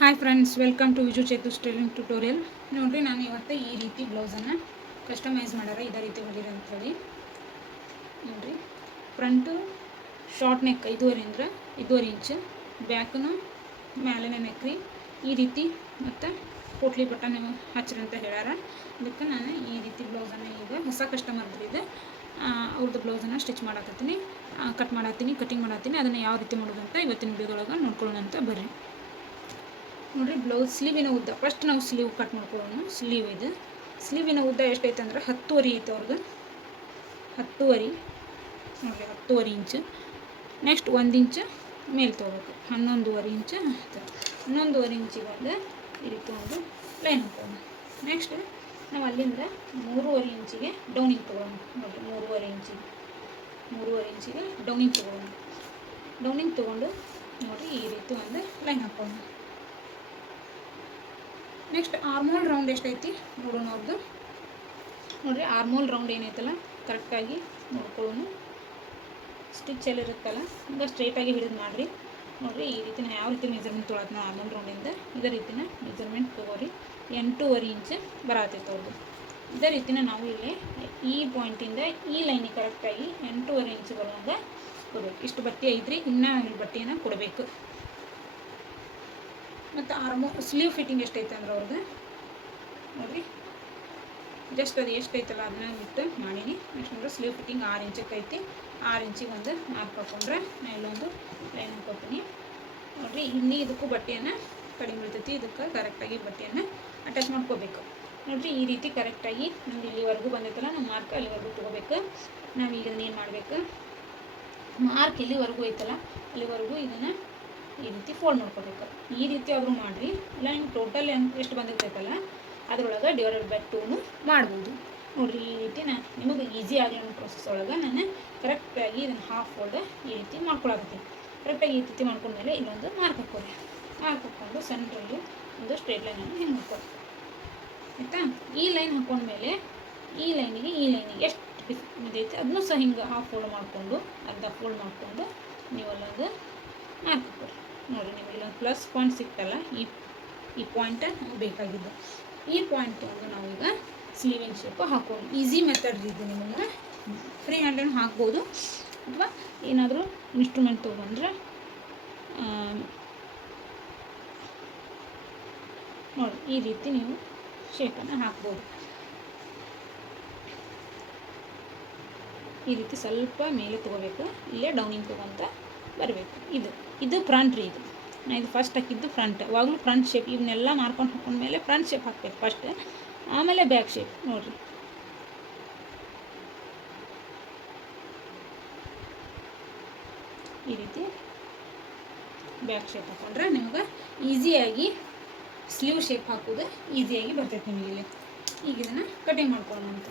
Hi friends, welcome to Viju Chetu tailoring tutorial. ನೋಡಿರಿ, ನಾನು ಇವತ್ತು ಈ ರೀತಿ ಬ್ಲೌಸನ್ನು ಕಸ್ಟಮೈಸ್ ಮಾಡ್ಯಾರ ಇದೇ ರೀತಿ ಹೊಲಿರಿ ಅಂಥೇಳಿ. ನೋಡಿರಿ, ಫ್ರಂಟು ಶಾರ್ಟ್ ನೆಕ್ 5.5 ಇಂಚ್, ಬ್ಯಾಕ್ನು ಮ್ಯಾಲಿನ ನೆಕ್ ರೀ ಈ ರೀತಿ, ಮತ್ತು ಪೋಟ್ಲಿ ಬಟನ್ ಹಚ್ಚಿರಿ ಅಂತ ಹೇಳ್ಯಾರ. ಅದಕ್ಕೆ ನಾನು ಈ ರೀತಿ ಬ್ಲೌಸನ್ನು ಈಗ ಹೊಸ ಕಸ್ಟಮರ್ ಇದು ಅವ್ರದ್ದು ಬ್ಲೌಸನ್ನು ಸ್ಟಿಚ್ ಮಾಡಾಕತ್ತೀನಿ, ಕಟಿಂಗ್ ಮಾಡತ್ತೀನಿ. ಅದನ್ನು ಯಾವ ರೀತಿ ಮಾಡೋದು ಅಂತ ಇವತ್ತಿನ ವಿಡಿಯೋದೊಳಗೆ ನೋಡ್ಕೊಳ್ಳೋಣ ಅಂತ ಬರ್ರಿ. ನೋಡಿರಿ, ಬ್ಲೌಸ್ ಸ್ಲೀವಿನ ಉದ್ದ ಫಸ್ಟ್ ನಾವು ಸ್ಲೀವ್ ಕಟ್ ಮಾಡ್ಕೊಳ್ಳೋಣ. ಸ್ಲೀವಿನ ಉದ್ದ ಎಷ್ಟೈತೆ ಅಂದ್ರೆ 10.5 ಐತೆ ಅವ್ರದ್ದು. 10.5 ನೋಡಿರಿ, 10.5 ಇಂಚು. ನೆಕ್ಸ್ಟ್ 1 ಇಂಚ್ ಮೇಲೆ ತೊಗೋಬೇಕು, 11.5 ಇಂಚ್. 11.5 ಇಂಚಿಗೆ ಒಂದು ಈ ರೀತಿ ಒಂದು ಲೈನ್ ಹಾಕೋಣ. ನೆಕ್ಸ್ಟ್ ನಾವು ಅಲ್ಲಿಂದ 3.5 ಇಂಚಿಗೆ ಡೌನಿಂಗ್ ತೊಗೊಳ್ಳೋಣ. ನೋಡಿರಿ, 3.5 ಇಂಚಿಗೆ ಡೌನಿಂಗ್ ತೊಗೊಂಡು ನೋಡಿರಿ ಈ ರೀತಿ ಒಂದು ಲೈನ್ ಹಾಕೋಣ. ನೆಕ್ಸ್ಟ್ ಆರ್ಮೋಲ್ ರೌಂಡ್ ಎಷ್ಟೈತಿ ನೋಡೋಣ ಅವ್ರದ್ದು. ನೋಡಿರಿ, ಆರ್ಮೋಲ್ ರೌಂಡ್ ಏನೈತಲ್ಲ ಕರೆಕ್ಟಾಗಿ ನೋಡ್ಕೊಳ್ಳೋಣ. ಸ್ಟಿಚ್ ಎಲ್ಲಿರುತ್ತಲ್ಲ ಈಗ ಸ್ಟ್ರೈಟಾಗಿ ಹಿಡಿದು ಮಾಡಿರಿ. ನೋಡಿರಿ, ಈ ರೀತಿ ನಾನು ಯಾವ ರೀತಿ ಮೆಜರ್ಮೆಂಟ್ ತೊಗೊಳತ್ನ ಆರ್ಮೋಲ್ ರೌಂಡಿಂದ ಇದೇ ರೀತಿನ ಮೆಜರ್ಮೆಂಟ್ ತೊಗೋರಿ. 8.5 ಇಂಚ್ ಬರತೈತೆ ಅವ್ರದ್ದು. ಇದೇ ರೀತಿನ ನಾವು ಇಲ್ಲಿ ಈ ಪಾಯಿಂಟಿಂದ ಈ ಲೈನಿಗೆ ಕರೆಕ್ಟಾಗಿ 8.5 ಇಂಚ್ ಬರುವಾಗ ಕೊಡಬೇಕು. ಇಷ್ಟು ಬಟ್ಟೆ ಐತ್ರಿ, ಇನ್ನೂ ಬಟ್ಟೆಯನ್ನು ಕೊಡಬೇಕು. ಮತ್ತು ಸ್ಲೀವ್ ಫಿಟ್ಟಿಂಗ್ ಎಷ್ಟೈತೆ ಅಂದ್ರೆ ಅವ್ರದ್ದು ನೋಡಿರಿ, ಜಸ್ಟ್ ಅದು ಎಷ್ಟೈತಲ್ಲ ಅದನ್ನ ಬಿಟ್ಟು ಮಾಡೀನಿ. ನೆಕ್ಸ್ಟ್ ಅಂದ್ರೆ ಸ್ಲೀವ್ ಫಿಟ್ಟಿಂಗ್ 6 ಇಂಚಕ್ಕೆ ಐತಿ. 6 ಇಂಚಿಗೆ ಒಂದು ಮಾರ್ಕ್ ಹಾಕೊಂಡ್ರೆ ನಾನು ಇಲ್ಲೊಂದು ಲೈನ್ ಹಾಕೋತೀನಿ. ನೋಡಿರಿ, ಇಲ್ಲಿ ಇದಕ್ಕೂ ಬಟ್ಟೆಯನ್ನು ಕಡಿಮೆ ಬೀಳ್ತೈತಿ. ಇದಕ್ಕೆ ಕರೆಕ್ಟಾಗಿ ಬಟ್ಟೆಯನ್ನು ಅಟ್ಯಾಚ್ ಮಾಡ್ಕೋಬೇಕು. ನೋಡಿರಿ, ಈ ರೀತಿ ಕರೆಕ್ಟಾಗಿ ನಮ್ಗೆ ಇಲ್ಲಿವರೆಗೂ ಬಂದೈತಲ್ಲ ನಾವು ಮಾರ್ಕ್ ಅಲ್ಲಿವರೆಗೂ ತೊಗೋಬೇಕು. ನಾವೀಗ ಇದನ್ನ ಏನು ಮಾಡಬೇಕು, ಮಾರ್ಕ್ ಎಲ್ಲಿವರೆಗೂ ಐತಲ್ಲ ಅಲ್ಲಿವರೆಗೂ ಇದನ್ನು ಈ ರೀತಿ ಫೋಲ್ಡ್ ಮಾಡ್ಕೋಬೇಕು. ಈ ರೀತಿ ಆದರೂ ಮಾಡಿರಿ, ಇಲ್ಲ ನಿಮ್ಗೆ ಟೋಟಲ್ ಎಷ್ಟು ಬಂದಿರ್ತೈತಲ್ಲ ಅದರೊಳಗೆ ಡಿವೈಡೆಡ್/2 ಮಾಡ್ಬೋದು. ನೋಡಿರಿ, ಈ ರೀತಿ ನಿಮಗೆ ಈಸಿ ಆಗಲಿ ಅನ್ನೋ ಪ್ರೊಸೆಸ್ ಒಳಗೆ ನಾನು ಕರೆಕ್ಟಾಗಿ ಇದನ್ನು ಹಾಫ್ ಫೋಲ್ಡ್ ಈ ರೀತಿ ಮಾಡ್ಕೊಳಕತ್ತೀನಿ. ಕರೆಕ್ಟಾಗಿ ಈ ರೀತಿ ಮಾಡ್ಕೊಂಡ್ಮೇಲೆ ಇಲ್ಲೊಂದು ಮಾರ್ಕ್ ಹಾಕ್ಕೊಂಡು ಸೆಂಟ್ರಲ್ಲಿ ಒಂದು ಸ್ಟ್ರೇಟ್ ಲೈನನ್ನು ಹಿಂಗೆ ಹಾಕ್ಕೊಬೇಕು. ಆಯಿತಾ? ಈ ಲೈನ್ ಹಾಕ್ಕೊಂಡ್ಮೇಲೆ ಈ ಲೈನಿಗೆ ಎಷ್ಟು ಇದೈತೆ ಅದನ್ನೂ ಸಹ ಹಿಂಗೆ ಹಾಫ್ ಫೋಲ್ಡ್ ಮಾಡಿಕೊಂಡು ಅರ್ಧ ಫೋಲ್ಡ್ ಮಾಡಿಕೊಂಡು ನೀವಲ್ಲೊಂದು ಮಾರ್ಕ್ ಹಾಕ್ಕೊರಿ. ನೋಡಿ, ನಿಮಗೆ ಇಲ್ಲೊಂದು ಪ್ಲಸ್ ಪಾಯಿಂಟ್ ಸಿಕ್ತಲ್ಲ, ಈ ಪಾಯಿಂಟ್ ನಮ್ಗೆ ಬೇಕಾಗಿದ್ದು. ಈ ಪಾಯಿಂಟ್ ತೊಗೊಂಡು ನಾವೀಗ ಸ್ಲೀವಿಂಗ್ ಶೇಪು ಹಾಕೋದು. ಈಸಿ ಮೆಥಡ್ ಇದು. ನಿಮಗೆ ಫ್ರೀ ಹ್ಯಾಂಡನ್ನು ಹಾಕ್ಬೋದು, ಅಥವಾ ಏನಾದರೂ ಇನ್ಸ್ಟ್ರೂಮೆಂಟ್ ತೊಗೊಂಡ್ರೆ ನೋಡಿ ಈ ರೀತಿ ನೀವು ಶೇಪನ್ನು ಹಾಕ್ಬೋದು. ಈ ರೀತಿ ಸ್ವಲ್ಪ ಮೇಲೆ ತೊಗೋಬೇಕು, ಇಲ್ಲೇ ಡೌನಿಂಗ್ ತೊಗೊತ ಬರಬೇಕು. ಇದು ಫ್ರಂಟ್ ರೀ. ನಾನು ಇದು ಫಸ್ಟ್ ಹಾಕಿದ್ದು ಫ್ರಂಟ್. ಯಾವಾಗಲೂ ಫ್ರಂಟ್ ಶೇಪ್ ಇವನ್ನೆಲ್ಲ ಮಾರ್ಕೊಂಡು ಹಾಕೊಂಡ್ಮೇಲೆ ಫ್ರಂಟ್ ಶೇಪ್ ಹಾಕ್ಬೇಕು ಫಸ್ಟ್, ಆಮೇಲೆ ಬ್ಯಾಕ್ ಶೇಪ್. ನೋಡಿರಿ, ಈ ರೀತಿ ಬ್ಯಾಕ್ ಶೇಪ್ ಹಾಕೊಂಡ್ರೆ ನಿಮಗೆ ಈಸಿಯಾಗಿ ಸ್ಲೀವ್ ಶೇಪ್ ಹಾಕೋದು ಈಸಿಯಾಗಿ ಬರ್ತೈತೆ ನಿಮಗೆ. ಇಲ್ಲಿ ಈಗ ಇದನ್ನು ಕಟಿಂಗ್ ಮಾಡ್ಕೊಳ್ಳೋಣ ಅಂತ.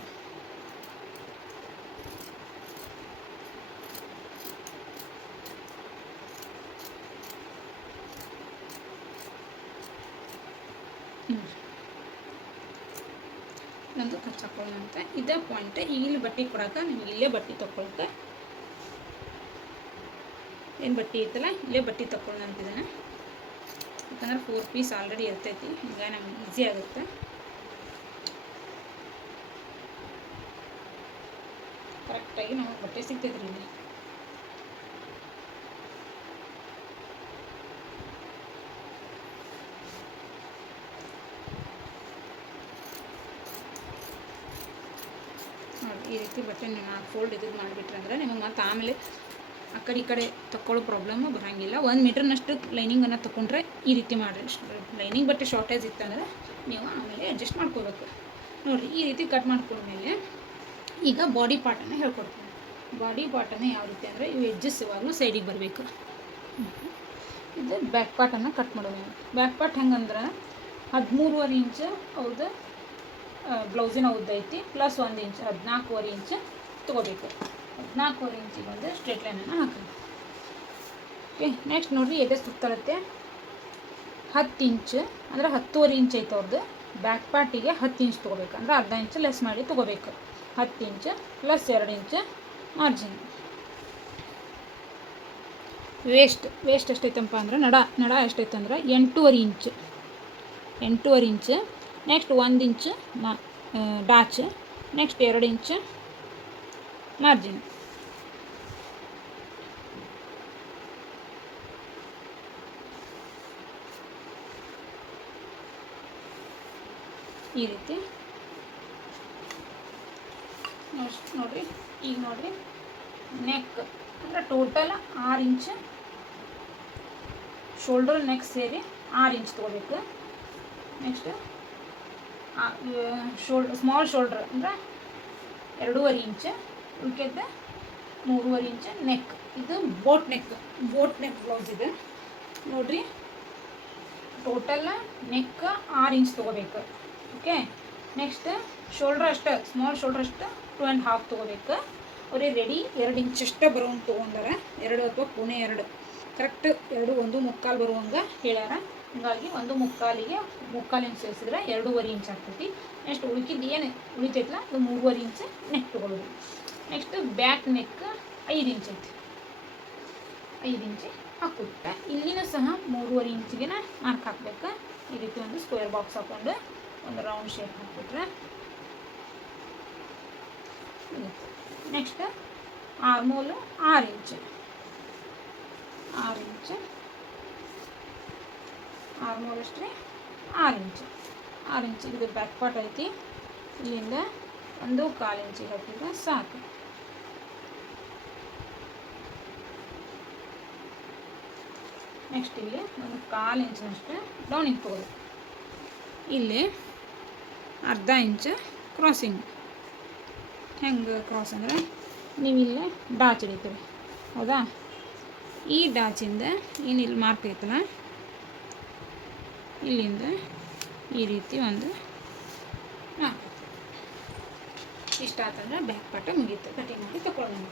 ನಂದು ಖರ್ಚು ಹಾಕೊಳ್ಳೋಣ ಅಂತ. ಇದೇ ಪಾಯಿಂಟ್. ಇಲ್ಲಿ ಬಟ್ಟೆ ಕೊಡೋಕೆ ನಿಮಗೆ ಇಲ್ಲೇ ಬಟ್ಟೆ ತೊಗೊಳಕ್ಕೆ ಏನು ಬಟ್ಟೆ ಐತಲ್ಲ ಇಲ್ಲೇ ಬಟ್ಟೆ ತೊಗೊಳ್ಳೋಣ ಅಂತಿದ್ದಾನೆ. ಯಾಕಂದ್ರೆ 4 ಪೀಸ್ ಆಲ್ರೆಡಿ ಇರ್ತೈತಿ, ಹಿಂಗೆ ನಮ್ಗೆ ಈಸಿ ಆಗುತ್ತೆ. ಕರೆಕ್ಟಾಗಿ ನಮಗೆ ಬಟ್ಟೆ ಸಿಗ್ತೈತ್ರಿ ಇಲ್ಲಿ. ನೋಡಿ, ಈ ರೀತಿ ಬಟ್ಟೆ ನೀವು ಫೋಲ್ಡ್ ಇದ್ದು ಮಾಡಿಬಿಟ್ರೆ ಅಂದ್ರೆ ನಿಮಗೆ ಮತ್ತು ಆಮೇಲೆ ಆ ಕಡೆ ಈ ಕಡೆ ತೊಗೊಳ್ಳೋ ಪ್ರಾಬ್ಲಮ್ಮು ಬರೋಂಗಿಲ್ಲ. 1 ಮೀಟ್ರ್ನಷ್ಟು ಲೈನಿಂಗನ್ನು ತೊಗೊಂಡ್ರೆ ಈ ರೀತಿ ಮಾಡಿರಿ. ಲೈನಿಂಗ್ ಬಟ್ಟೆ ಶಾರ್ಟೇಜ್ ಇತ್ತಂದ್ರೆ ನೀವು ಆಮೇಲೆ ಅಡ್ಜಸ್ಟ್ ಮಾಡ್ಕೋಬೇಕು. ನೋಡಿರಿ, ಈ ರೀತಿ ಕಟ್ ಮಾಡ್ಕೊಂಡ್ಮೇಲೆ ಈಗ ಬಾಡಿ ಪಾರ್ಟನ್ನು ಹೇಳ್ಕೊಡ್ತೀನಿ. ಬಾಡಿ ಪಾರ್ಟನ್ನು ಯಾವ ರೀತಿ ಅಂದರೆ ಇವು ಎಡ್ಜಸ್ ಇವಾಗಲೂ ಸೈಡಿಗೆ ಬರಬೇಕು. ಇದು ಬ್ಯಾಕ್ ಪಾರ್ಟನ್ನು ಕಟ್ ಮಾಡೋದು. ಬ್ಯಾಕ್ ಪಾರ್ಟ್ ಹೆಂಗಂದ್ರೆ 13.5 ಇಂಚ್ ಅವ್ರದ್ದು ಬ್ಲೌಸಿನ ಉದ್ದ ಐತಿ, ಪ್ಲಸ್ 1 ಇಂಚ್ 14.5 ಇಂಚ್ ತೊಗೋಬೇಕು. 14.5 ಇಂಚಿಗೆ ಒಂದು ಸ್ಟ್ರೇಟ್ ಲೈನನ್ನು ಹಾಕಿ. ಓಕೆ, ನೆಕ್ಸ್ಟ್ ನೋಡಿರಿ, ಎದೆ ಸುತ್ತಳತೆ 10 ಇಂಚ್ ಅಂದರೆ 10.5 ಇಂಚ್ ಐತೆ ಅವ್ರದ್ದು. ಬ್ಯಾಕ್ ಪಾರ್ಟಿಗೆ 10 ಇಂಚ್ ತೊಗೋಬೇಕು, ಅಂದರೆ ಅರ್ಧ ಇಂಚ್ ಲೆಸ್ ಮಾಡಿ ತೊಗೋಬೇಕು. 10 inch plus 2 inch margin. Waste ಎಷ್ಟೈತಪ್ಪ ಅಂದ್ರೆ ನಡ ಎಷ್ಟೈತೆ ಅಂದ್ರೆ 8.5 ಇಂಚು 8.5 ಇಂಚು. ನೆಕ್ಸ್ಟ್ 1 ಇಂಚು ಡಾಚ್. Next 2 inch margin. ಈ ರೀತಿ ನೋಡಿರಿ. ಈಗ ನೋಡಿರಿ, ನೆಕ್ ಅಂದರೆ ಟೋಟಲ್ 6 ಇಂಚು ಶೋಲ್ಡರ್ ನೆಕ್ ಸೇರಿ 6 ಇಂಚ್ ತೊಗೋಬೇಕು. ನೆಕ್ಸ್ಟ್ ಸ್ಮಾಲ್ ಶೋಲ್ಡ್ರ್ ಅಂದರೆ 2.5 ಇಂಚು, ಉಳ್ಕೆದ್ದು 3.5 ಇಂಚು ನೆಕ್. ಇದು ಬೋಟ್ ನೆಕ್ ಬ್ಲೌಸ್ ಇದೆ ನೋಡಿರಿ. ಟೋಟಲ್ ನೆಕ್ 6 ಇಂಚ್ ತೊಗೋಬೇಕು. ಓಕೆ. ನೆಕ್ಸ್ಟ್ ಶೋಲ್ಡ್ರ್ ಅಷ್ಟು, ಸ್ಮಾಲ್ ಶೋಲ್ಡ್ರ್ ಅಷ್ಟು 2.5 ತೊಗೋಬೇಕು. ಅವ್ರಿಗೆ ರೆಡಿ 2 ಇಂಚಷ್ಟೇ ಬರುವಂಗೆ ತೊಗೊಂಡಾರ. 2 ಅಥವಾ 2.2 ಕರೆಕ್ಟ್ 2 1.25 ಬರುವಂಗೆ ಹೇಳ್ಯಾರ. ಹೀಗಾಗಿ 1.25 ಇಂಚ್ ಸೇರಿಸಿದ್ರೆ 2.5 ಇಂಚ್ ಆಗ್ತೈತಿ. ನೆಕ್ಸ್ಟ್ ಉಳ್ಕಿದ್ದು ಏನು ಉಳಿತೈತಲ್ಲ ಅದು 3.5 ಇಂಚ್ ನೆಕ್ ತೊಗೊಳ್ಳೋದು. ನೆಕ್ಸ್ಟ್ ಬ್ಯಾಕ್ ನೆಕ್ 5 ಇಂಚ್ ಐತಿ, 5 ಇಂಚ್ ಹಾಕ್ಬಿಟ್ಟು ಇಲ್ಲಿನೂ ಸಹ 3.5 ಇಂಚಿಗೆ ಮಾರ್ಕ್ ಹಾಕ್ಬೇಕು. ಈ ರೀತಿ ಒಂದು ಸ್ಕ್ವೇರ್ ಬಾಕ್ಸ್ ಹಾಕ್ಕೊಂಡು ಒಂದು ರೌಂಡ್ ಶೇಪ್ ಹಾಕ್ಬಿಟ್ರೆ ನೆಕ್ಸ್ಟ್ ಆರ್ಮೋಲು 6 ಇಂಚು, ಆರ್ಮೋಲ್ ಅಷ್ಟೇ 6 ಇಂಚು. ಇದು ಬ್ಯಾಕ್ ಪಾರ್ಟ್ ಐತಿ. ಇಲ್ಲಿಂದ 1.25 ಇಂಚಿಗೆ ಹಾಕಿದ್ರೆ ಸಾಕು. ನೆಕ್ಸ್ಟ್ ಇಲ್ಲಿ 1/4 ಇಂಚಿನಷ್ಟು ಡೌನಿಂಗ್ ತೊಗೊಳ್ಳಿ. ಇಲ್ಲಿ 1/2 ಇಂಚ್ ಕ್ರಾಸಿಂಗ್. ಹೆಂಗೆ ಕ್ರಾಸ್ ಅಂದರೆ ನೀವು ಇಲ್ಲೇ ಡಾಚ್ ಹಿಡಿತೀವಿ, ಹೌದಾ? ಈ ಡಾಚಿಂದ ಏನಿಲ್ಲಿ ಮಾರ್ಕ್ ಐತಲ್ಲ, ಇಲ್ಲಿಂದ ಈ ರೀತಿ ಒಂದು ಮಾರ್ಕ್. ಇಷ್ಟ ಆತಂದ್ರೆ ಬ್ಯಾಕ್ ಪಾರ್ಟ್ ಮುಗೀತು. ಕಟಿಂಗ್ ಮಾಡಿ ತಗೊಳ್ಳೋಣ.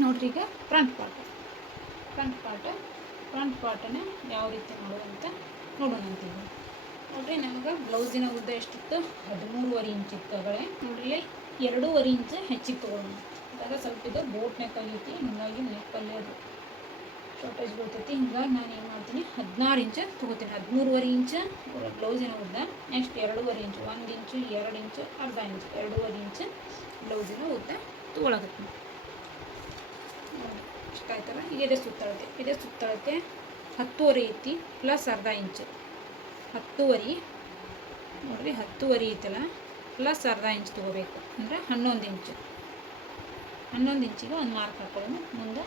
ನೋಡ್ರಿ, ಈಗ ಫ್ರಂಟ್ ಪಾರ್ಟನ್ನು ಯಾವ ರೀತಿ ಮಾಡೋದಂತ ನೋಡೋಣ ಅಂತೀವಿ. ನೋಡಿರಿ, ನಮಗೆ ಬ್ಲೌಸಿನ ಉದ್ದ ಎಷ್ಟಿತ್ತು? 13.5 ಇಂಚ್ ಇತ್ತು. ನೋಡ್ರಿ, 2.5 ಇಂಚ್ ಹೆಚ್ಚಿಗೆ ತೊಗೊಳ್ಳೋಣ. ಅದಾಗ ಸ್ವಲ್ಪ ಇದು ಬೋಟ್ ನೆಕ್ ಆಗೈತಿ, ಹೀಗಾಗಿ ನೆಕ್ಕಲ್ಲಿ ಅದು ಶಾರ್ಟೇಜ್ ಬರ್ತೈತಿ. ಹೀಗಾಗಿ ನಾನು ಏನು ಮಾಡ್ತೀನಿ, 16 ಇಂಚ್ ತೊಗೋತೀನಿ. 13.5 ಇಂಚ್ ಬ್ಲೌಸಿನ ಉದ್ದ. ನೆಕ್ಸ್ಟ್ 2.5 ಇಂಚ್, 1 ಇಂಚು, 2 ಇಂಚು, 1/2 ಇಂಚ್, 2.5 ಇಂಚ್ ಬ್ಲೌಸಿನ ಉದ್ದ ತೊಗೊಳಕತ್ತೀನಿ. ಇಷ್ಟ ಆಯ್ತಲ್ಲ. ಇದೇ ಸುತ್ತಳತೆ 10.5 ಐತಿ ಪ್ಲಸ್ 1/2 ಇಂಚ್. 10.5 ನೋಡಿರಿ, 10.5 ಐತಲ್ಲ ಪ್ಲಸ್ 1/2 ಇಂಚ್ ತೊಗೋಬೇಕು. ಅಂದರೆ 11 ಇಂಚು. 11 ಇಂಚಿಗೆ ಒಂದು ಮಾರ್ಕ್ ಹಾಕೊಳ್ಳೋಣ. ಮುಂದೆ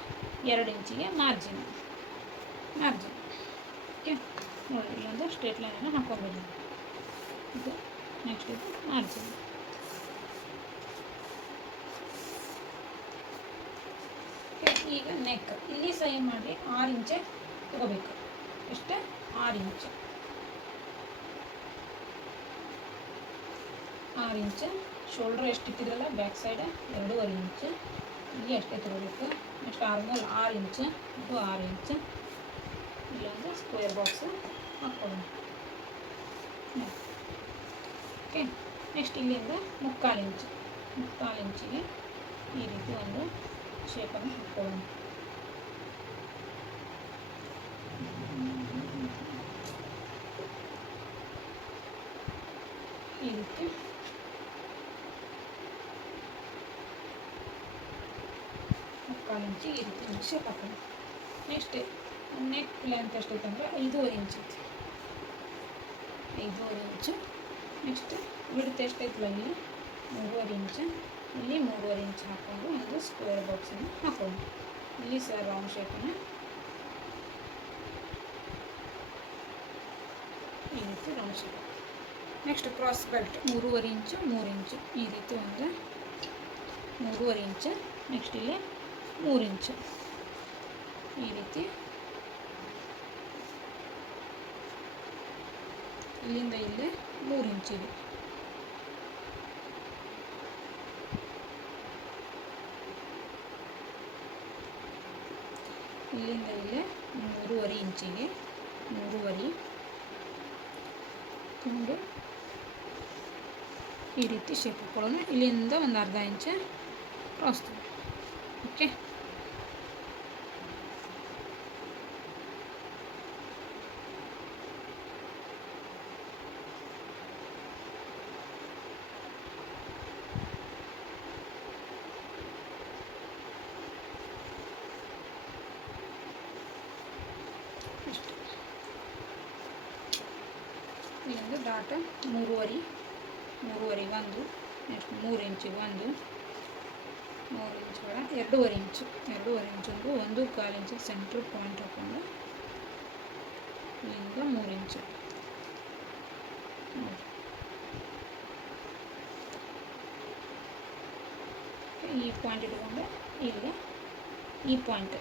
2 ಇಂಚಿಗೆ ಮಾರ್ಜಿನ್. ಓಕೆ. ನೋಡಿ, ಇಲ್ಲೊಂದು ಸ್ಟ್ರೇಟ್ ಲೈನನ್ನು ಹಾಕ್ಕೊಂಡ್ಬಿಡಿ. ಇದು ನೆಕ್ಸ್ಟ್ ಇದು ಮಾರ್ಜಿನ್. ಈಗ ನೆಕ್ ಇಲ್ಲಿ ಸಹ ಏನು ಮಾಡಿ 6 ಇಂಚ್ ತೊಗೋಬೇಕು. ಎಷ್ಟು? 6 ಇಂಚ್. 6 ಇಂಚ್ ಶೋಲ್ಡ್ರ್ ಎಷ್ಟು ಇಟ್ಟಿದ್ರಲ್ಲ ಬ್ಯಾಕ್ ಸೈಡ್ 2.5 ಇಂಚ್. ಇಲ್ಲಿ ಅಷ್ಟೇ ತೊಗೋಬೇಕು. ನೆಕ್ಸ್ಟ್ ಆರ್ಮೋಲ್ 6 ಇಂಚ್, ಇದು 6 ಇಂಚ್. ಇಲ್ಲೊಂದು ಸ್ಕ್ವೇರ್ ಬಾಕ್ಸ್ ಹಾಕ್ಕೊಳ್ಳೋಣ. ಓಕೆ. ನೆಕ್ಸ್ಟ್ ಇಲ್ಲಿಂದ 3/4 ಇಂಚಿಗೆ ಈ ರೀತಿ ಒಂದು ಶೇಪನ್ನು ಹಾಕ್ಕೊಳ್ಳೋಣ. ಈ ರೀತಿ ಇಂಚಿ ಈ ರೀತಿ ಶೇಪ್ ಹಾಕೋಣ. ನೆಕ್ಸ್ಟ್ ನೆಕ್ ಲೆಂತ್ ಎಷ್ಟೈತೆ ಅಂದರೆ 5.5 ಇಂಚ್ ಐತಿ. 5.5 ಇಂಚು. ನೆಕ್ಸ್ಟ್ ಬಿಡುತ್ತೆ ಎಷ್ಟೈತಲ್ಲ ಇಲ್ಲಿ 3.5 ಇಂಚ್. ಇಲ್ಲಿ 3.5 ಇಂಚ್ ಹಾಕ್ಕೊಂಡು ಒಂದು ಸ್ಕ್ವೇರ್ ಬಾಕ್ಸನ್ನು ಹಾಕೋಣ. ಇಲ್ಲಿ ಸಹ ರೌಂಡ್ ಶೇಪನ್ನು ಈ ರೀತಿ round shape. Next cross belt 3.5 ಇಂಚು 3 ಇಂಚು ಈ ರೀತಿ ಒಂದು 3.5 ಇಂಚ್ ನೆಕ್ಸ್ಟ್ ಇಲ್ಲಿ 3 ಇಂಚು ಈ ರೀತಿ ಇಲ್ಲಿಂದ ಇಲ್ಲೇ 3 ಇಂಚಿಗೆ ಇಲ್ಲಿಂದ ಇಲ್ಲೇ 3.5 ಇಂಚಿಗೆ 3.5 ತುಂಬ ಈ ರೀತಿ ಶೇಪ್ ಹಾಕೊಳ್ಳೋಣ. ಇಲ್ಲಿಂದ ಒಂದು ಅರ್ಧ ಇಂಚು ಕ್ರಾಸ್ ಓಕೆ. ಇಲ್ಲಿಂದ ಡಾಟ್ 3.5 ಒಂದು, ನೆಕ್ಸ್ಟ್ 3 ಇಂಚಿಗೆ ಒಂದು, 3 ಇಂಚುಗಳ 2.5 ಇಂಚು ಒಂದು 1.25 ಇಂಚಿಗೆ ಸೆಂಟ್ರ್ ಪಾಯಿಂಟ್ ಹಾಕೊಂಡು ಇಲ್ಲಿಂದ 3 ಇಂಚು ಈ ಪಾಯಿಂಟ್ ಇಟ್ಕೊಂಡು ಇಲ್ಲಿ ಈ ಪಾಯಿಂಟ್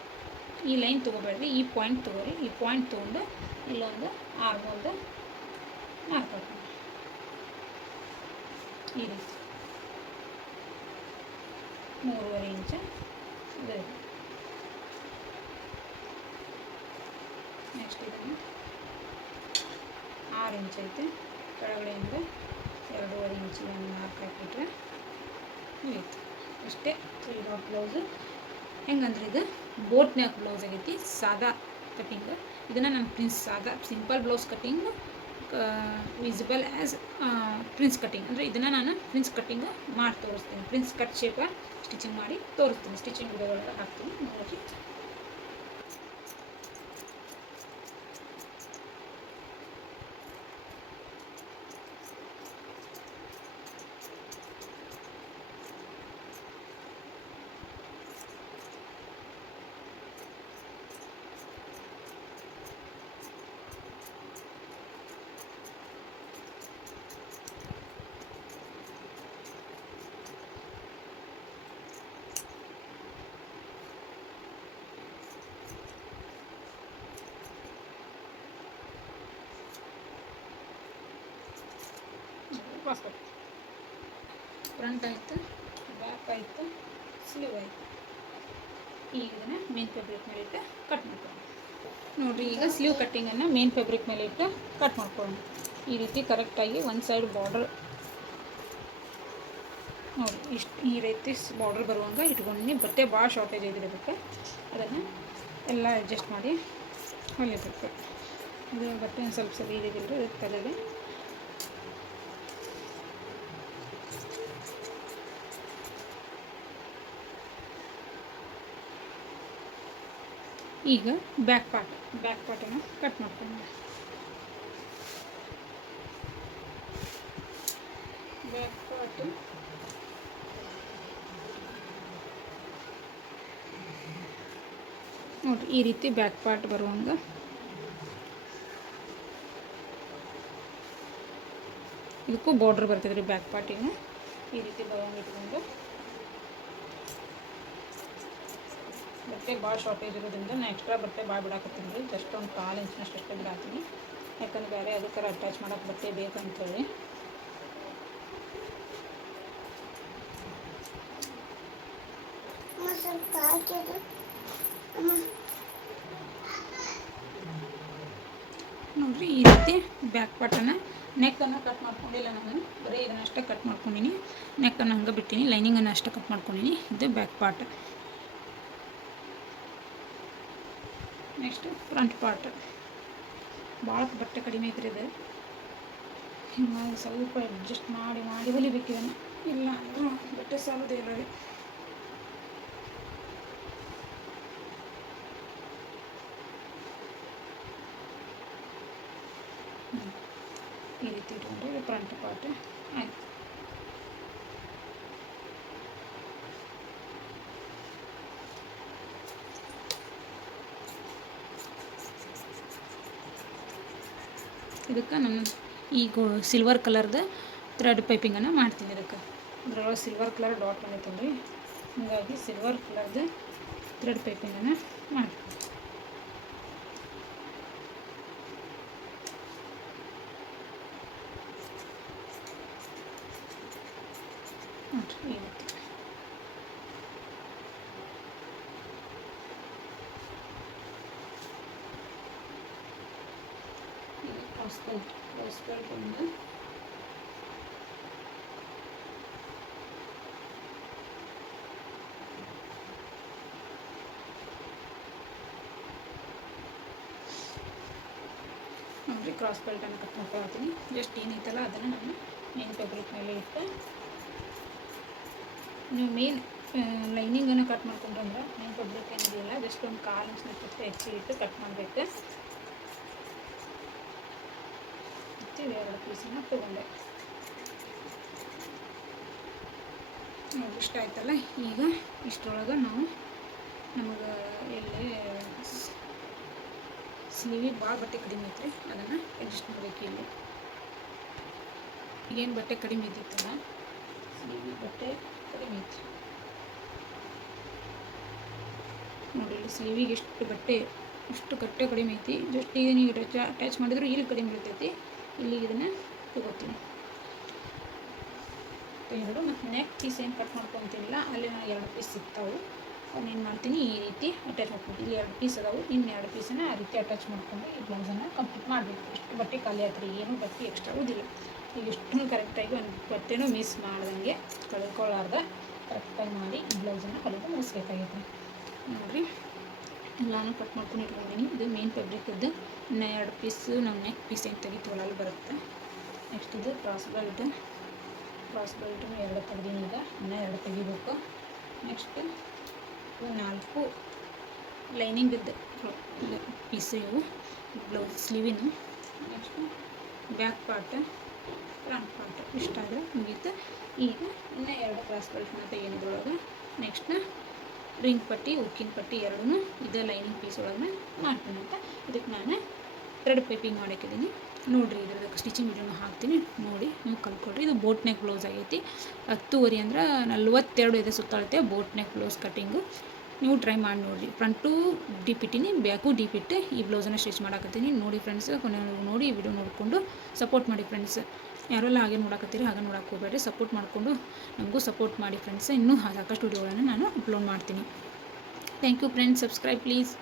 ಈ ಲೈನ್ ತೊಗೋಬೇಡ್ರಿ, ಈ ಪಾಯಿಂಟ್ ತೊಗೊರಿ. ಈ ಪಾಯಿಂಟ್ ತೊಗೊಂಡು ಇಲ್ಲೊಂದು ಆರ್ಮೋಲ್ದು ಮಾರ್ಕ್ ಹಾಕೊಂಡು ಈ ರೀತಿ 3.5 ಇಂಚು ಇದೆ. ನೆಕ್ಸ್ಟ್ ಇದನ್ನು 6 ಇಂಚ್ ಐತೆ, ಕೆಳಗಡೆಯಿಂದ 2.5 ಇಂಚಿಗೆ ಒಂದು ಮಾರ್ಕ್ ಹಾಕಿಬಿಟ್ರೆ ಮುಗೀತು. ಅಷ್ಟೇ 3 ಡಾಟ್ ಬ್ಲೌಸು. ಹೆಂಗಂದ್ರೆ ಇದು ಬೋಟ್ ನೆಕ್ ಬ್ಲೌಸ್ ಆಗೈತಿ, ಸಾದಾ ಕಟ್ಟಿಂಗ್. ಇದನ್ನು ನಾನು ಪ್ರಿನ್ಸ್ ಸಾದಾ simple blouse cutting visible as prince cutting ಅಂದರೆ ಇದನ್ನು ನಾನು ಪ್ರಿನ್ಸ್ ಕಟ್ಟಿಂಗ್ ಮಾಡಿ ತೋರಿಸ್ತೀನಿ. ಪ್ರಿನ್ಸ್ ಕಟ್ ಶೇಪ ಸ್ಟಿಚಿಂಗ್ ಮಾಡಿ ತೋರಿಸ್ತೀನಿ, ಸ್ಟಿಚಿಂಗ್ ವಿಡಿಯೋಗಳನ್ನ ಹಾಕ್ತೀನಿ ನೋಡಿ. ಫ್ರಂಟ್ ಆಯಿತು, ಬ್ಯಾಕ್ ಆಯಿತು, ಸ್ಲೀವ್ ಆಯಿತು. ಈಗ ಇದನ್ನು ಮೇನ್ ಫ್ಯಾಬ್ರಿಕ್ ಮೇಲೆ ಇಟ್ಟು ಕಟ್ ಮಾಡ್ಕೊಳ್ಳೋಣ. ನೋಡಿರಿ, ಈಗ ಸ್ಲೀವ್ ಕಟ್ಟಿಂಗನ್ನು ಮೇನ್ ಫ್ಯಾಬ್ರಿಕ್ ಮೇಲೆ ಇಟ್ಟು ಕಟ್ ಮಾಡ್ಕೊಳ್ಳೋಣ. ಈ ರೀತಿ ಕರೆಕ್ಟಾಗಿ ಒಂದು ಸೈಡ್ ಬಾರ್ಡರ್ ನೋಡಿ ಈ ರೀತಿ ಬಾರ್ಡರ್ ಬರುವಂಗೆ ಇಟ್ಕೊಂಡಿನಿ. ಬಟ್ಟೆ ಭಾಳ ಶಾರ್ಟೇಜ್ ಆಗಿರೋದಕ್ಕೆ ಅದನ್ನು ಎಲ್ಲ ಅಡ್ಜಸ್ಟ್ ಮಾಡಿ ಹೊಲಿಬೇಕು. ಇದು ಬಟ್ಟೆ ಒಂದು ಸ್ವಲ್ಪ ಸರಿ ಇದಿಲ್ಲ, ಅದಕ್ಕೆ ತೆಗೆದು ಈಗ ಬ್ಯಾಕ್ ಪಾರ್ಟನ್ನು ಕಟ್ ಮಾಡ್ಕೊಂಡು ಬ್ಯಾಕ್ ಪಾರ್ಟು ನೋಡಿರಿ ಈ ರೀತಿ ಬ್ಯಾಕ್ ಪಾರ್ಟ್ ಬರುವಂಗೆ ಇದಕ್ಕೂ ಬಾರ್ಡ್ರ್ ಬರ್ತದೆ ರೀ. ಬ್ಯಾಕ್ ಪಾರ್ಟಿಗೆ ಈ ರೀತಿ ಬರುವಂಗೆ ಇಟ್ಕೊಂಡು ಬಟ್ಟೆ ಭಾಳ ಶಾರ್ಟೇಜ್ ಇರೋದ್ರಿಂದ ನಾನು ಎಕ್ಸ್ಟ್ರಾ ಬಟ್ಟೆ ಭಾಳ ಬಿಡಾಕತ್ತೀನಿ ರೀ. ಜಸ್ಟ್ ಒಂದು 1/4 ಇಂಚಿನಷ್ಟು ಅಷ್ಟೇ ಬಿಡಾತೀನಿ, ಯಾಕಂದ್ರೆ ಬೇರೆ ಅದಕ್ಕೆ ಅಟ್ಯಾಚ್ ಮಾಡೋಕ್ಕೆ ಬಟ್ಟೆ ಬೇಕಂತೇಳಿ. ನೋಡಿರಿ ಈ ರೀತಿ ಬ್ಯಾಕ್ ಪಾರ್ಟನ್ನು ನೆಕ್ಕನ್ನು ಕಟ್ ಮಾಡ್ಕೊಂಡಿಲ್ಲ, ನಾನು ಬರೀ ಇದನ್ನು ಅಷ್ಟೇ ಕಟ್ ಮಾಡ್ಕೊಂಡಿನಿ. ನೆಕ್ಕನ್ನು ಹಂಗೆ ಬಿಟ್ಟಿನಿ, ಲೈನಿಂಗನ್ನು ಅಷ್ಟೇ ಕಟ್ ಮಾಡ್ಕೊಂಡಿನಿ. ಇದು back part. Next front part. ಭಾಳ ಬಟ್ಟೆ ಕಡಿಮೆ ಐತ್ರಿ ಇದು, ಹಿಂಗಾಗಿ ಸ್ವಲ್ಪ ಅಡ್ಜಸ್ಟ್ ಮಾಡಿ ಹೊಲಿಬೇಕು ಇದನ್ನು, ಇಲ್ಲ ಅಂದ್ರೆ ಬಟ್ಟೆ ಸಾಲೋದೇ ಇಲ್ಲ ರೀ. ಈ ರೀತಿ ಇಟ್ಕೊಂಡ್ರೆ ಫ್ರಂಟ್ ಪಾರ್ಟ್ ಆಯಿತು. ಇದಕ್ಕೆ ನಾನು ಈಗ ಸಿಲ್ವರ್ ಕಲರ್ದು ಥ್ರೆಡ್ ಪೈಪಿಂಗನ್ನು ಮಾಡ್ತೀನಿ. ಇದಕ್ಕೆ ಇದರೊಳಗೆ ಸಿಲ್ವರ್ ಕಲರ್ ಡಾಟ್ ಬಂದೈತಲ್ಲ ರೀ, ಹೀಗಾಗಿ ಸಿಲ್ವರ್ ಕಲರ್ದು ಥ್ರೆಡ್ ಪೈಪಿಂಗನ್ನು ಮಾಡಿ ನೋಡಿರಿ. ಈ ರೀತಿ ಕ್ರಾಸ್ ಬೆಲ್ಟ್ ಒಂದು ನೋಡಿರಿ. ಕ್ರಾಸ್ ಬೆಲ್ಟನ್ನು ಕಟ್ ಮಾಡ್ಕೊಳ್ತೀನಿ. ಜಸ್ಟ್ ಏನೈತಲ್ಲ ಅದನ್ನು ನಾನು ಮೇನ್ ಫ್ಯಾಬ್ರಿಕ್ ಮೇಲೆ ಇಟ್ಟು ನೀವು ಮೇನ್ ಲೈನಿಂಗನ್ನು ಕಟ್ ಮಾಡ್ಕೊಂಡ್ರೆ ಮೇನ್ ಫ್ಯಾಬ್ರಿಕ್ ಏನಿದೆಯಲ್ಲ ಜಸ್ಟ್ ಒಂದು 1/4 ಇಂಚ್ ಹೆಚ್ಚಿಗೆ ಇಟ್ಟು ಕಟ್ ಮಾಡಬೇಕು. ಮತ್ತು 2 ಪೀಸನ್ನು ತೊಗೊಂಡೆ. ನೋಡಿ ಇಷ್ಟ ಆಯ್ತಲ್ಲ. ಈಗ ಇಷ್ಟರೊಳಗೆ ನಾವು ನಮಗೆ ಎಲ್ಲೇ ಸ್ಲೀವಿಗೆ ಭಾಳ ಬಟ್ಟೆ ಕಡಿಮೆ ಐತ್ರಿ, ಅದನ್ನು ಅಡ್ಜಸ್ಟ್ ಮಾಡಬೇಕು. ಇಲ್ಲಿ ಏನು ಬಟ್ಟೆ ಕಡಿಮೆ ಇದ್ದಿತ್ತಲ್ಲ, ಸ್ಲೀವಿಗೆ ಬಟ್ಟೆ ಕಡಿಮೆ ಐತ್ರಿ. ನೋಡಿ ಇಲ್ಲಿ ಸ್ಲೀವಿಗೆ ಎಷ್ಟು ಬಟ್ಟೆ ಕಡಿಮೆ ಐತಿ. ಜಸ್ಟ್ ಈಗ ನೀವು ಅಟ್ಯಾಚ್ ಮಾಡಿದ್ರು ಇಲ್ಲಿ ಕಡಿಮೆ ಇರ್ತೈತಿ. ಇಲ್ಲಿಗೆ ಇದನ್ನು ತಗೋತೀನಿ. ಎರಡು ಮತ್ತು ನೆಕ್ ಪೀಸ್ ಏನು ಕಟ್ ಮಾಡ್ಕೊತಿಲ್ಲ, ಅಲ್ಲಿ ನಾನು 2 ಪೀಸ್ ಸಿಗ್ತಾವೆ. ಅವನ್ನೇನು ಮಾಡ್ತೀನಿ, ಈ ರೀತಿ ಅಟ್ಯಾಚ್ ಮಾಡ್ಕೊಂಡು ಇಲ್ಲಿ 2 ಪೀಸ್ ಅದಾವೆ. ಇನ್ನು 2 ಪೀಸನ್ನು ಆ ರೀತಿ ಅಟ್ಯಾಚ್ ಮಾಡಿಕೊಂಡು ಈ ಬ್ಲೌಸನ್ನು ಕಂಪ್ಲೀಟ್ ಮಾಡಬೇಕು. ಇಷ್ಟು ಬಟ್ಟೆ ಖಾಲಿ ಆಗ್ತದೆ, ಏನೂ ಬಟ್ಟೆ ಎಕ್ಸ್ಟ್ರಾ ಆಗೋದಿಲ್ಲ. ಈಗ ಇಷ್ಟು ಕರೆಕ್ಟಾಗಿ ಒಂದು ಬಟ್ಟೆನೂ ಮಿಸ್ ಮಾಡ್ದಂಗೆ ಕಳ್ಕೊಳ್ಳಾರ್ದ ಕರೆಕ್ಟಾಗಿ ಮಾಡಿ ಈ ಬ್ಲೌಸನ್ನು ಹೊಲಿದು ಮುಗಿಸ್ಬೇಕಾಗೈತೆ. ನೋಡಿರಿ ಎಲ್ಲನೂ ಕಟ್ ಮಾಡ್ಕೊಂಡು ಇಟ್ಕೊಂಡಿನಿ. ಇದು ಮೇನ್ ಫ್ಯಾಬ್ರಿಕದ್ದು. ಇನ್ನು 2 ಪೀಸು ನಾವು ನೆಕ್ ಪೀಸ್ ಏನು ತೆಗಿತೀವಲ್ಲ ಅಲ್ಲಿ ಬರುತ್ತೆ. ನೆಕ್ಸ್ಟ್ ಇದು ಕ್ರಾಸ್ ಬೆಲ್ಟನ್ನು 2 ತೆಗ್ದೀನಿ. ಈಗ ಇನ್ನೂ 2 ತೆಗಿಬೇಕು. ನೆಕ್ಸ್ಟ್ ಇವು 4 ಲೈನಿಂಗದ್ದು ಪೀಸು, ಇವು ಬ್ಲೌಸ್ ಸ್ಲೀವಿನ. Next back part, front part ಇಷ್ಟಾದರೆ ಮುಗೀತು. ಈಗ ಇನ್ನೂ 2 ಕ್ರಾಸ್ ಬೆಲ್ಟ್ನ ತೆಗೆಯೋದ್ರೊಳಗೆ ನೆಕ್ಸ್ಟ್ ರಿಂಗ್ ಪಟ್ಟಿ, ಉಕ್ಕಿನ ಪಟ್ಟಿ ಎರಡೂ ಇದೇ ಲೈನಿಂಗ್ ಪೀಸ್ ಒಳಗೆ ಮಾಡ್ತೀನಿ ಅಂತ. ಇದಕ್ಕೆ ನಾನು ಥ್ರೆಡ್ ಪೈಪಿಂಗ್ ಮಾಡೋಕ್ಕಿದ್ದೀನಿ. ನೋಡಿರಿ, ಇದ್ರದ್ದು ಸ್ಟಿಚಿಂಗ್ ವಿಡಿಯೋನ ಹಾಕ್ತೀನಿ, ನೋಡಿ ನೀವು ಕಲ್ತ್ಕೊಳ್ರಿ. ಇದು ಬೋಟ್ ನೆಕ್ ಬ್ಲೌಸ್ ಆಗೈತಿ. 10 ಅಂದ್ರೆ 42 ಇದೆ ಸುತ್ತಾಳುತ್ತೆ ಬೋಟ್ ನೆಕ್ ಬ್ಲೌಸ್ ಕಟ್ಟಿಂಗು. ನೀವು ಟ್ರೈ ಮಾಡಿ ನೋಡಿರಿ. ಫ್ರಂಟು ಡೀಪ್ ಇಟ್ಟಿನಿ, ಬ್ಯಾಕು ಡೀಪ್ ಇಟ್ಟು ಈ ಬ್ಲೌಸನ್ನು ಸ್ಟಿಚ್ ಮಾಡಾಕತ್ತೀನಿ. ನೋಡಿ ಫ್ರೆಂಡ್ಸ್, ನೋಡಿ ಈ ವಿಡಿಯೋ ನೋಡಿಕೊಂಡು ಸಪೋರ್ಟ್ ಮಾಡಿ ಫ್ರೆಂಡ್ಸ್. ಯಾರೆಲ್ಲ ಹಾಗೆ ನೋಡಾಕತ್ತೀರಿ ಹಾಗೆ ನೋಡೋಕೆ ಹೋಗಬೇಡ್ರಿ. ಸಪೋರ್ಟ್ ಮಾಡಿಕೊಂಡು ನಮಗೂ ಸಪೋರ್ಟ್ ಮಾಡಿ ಫ್ರೆಂಡ್ಸ್. ಇನ್ನೂ ಸಾಕಷ್ಟು ವಿಡಿಯೋಗಳನ್ನು ನಾನು ಅಪ್ಲೋಡ್ ಮಾಡ್ತೀನಿ. Thank you friends. Subscribe please.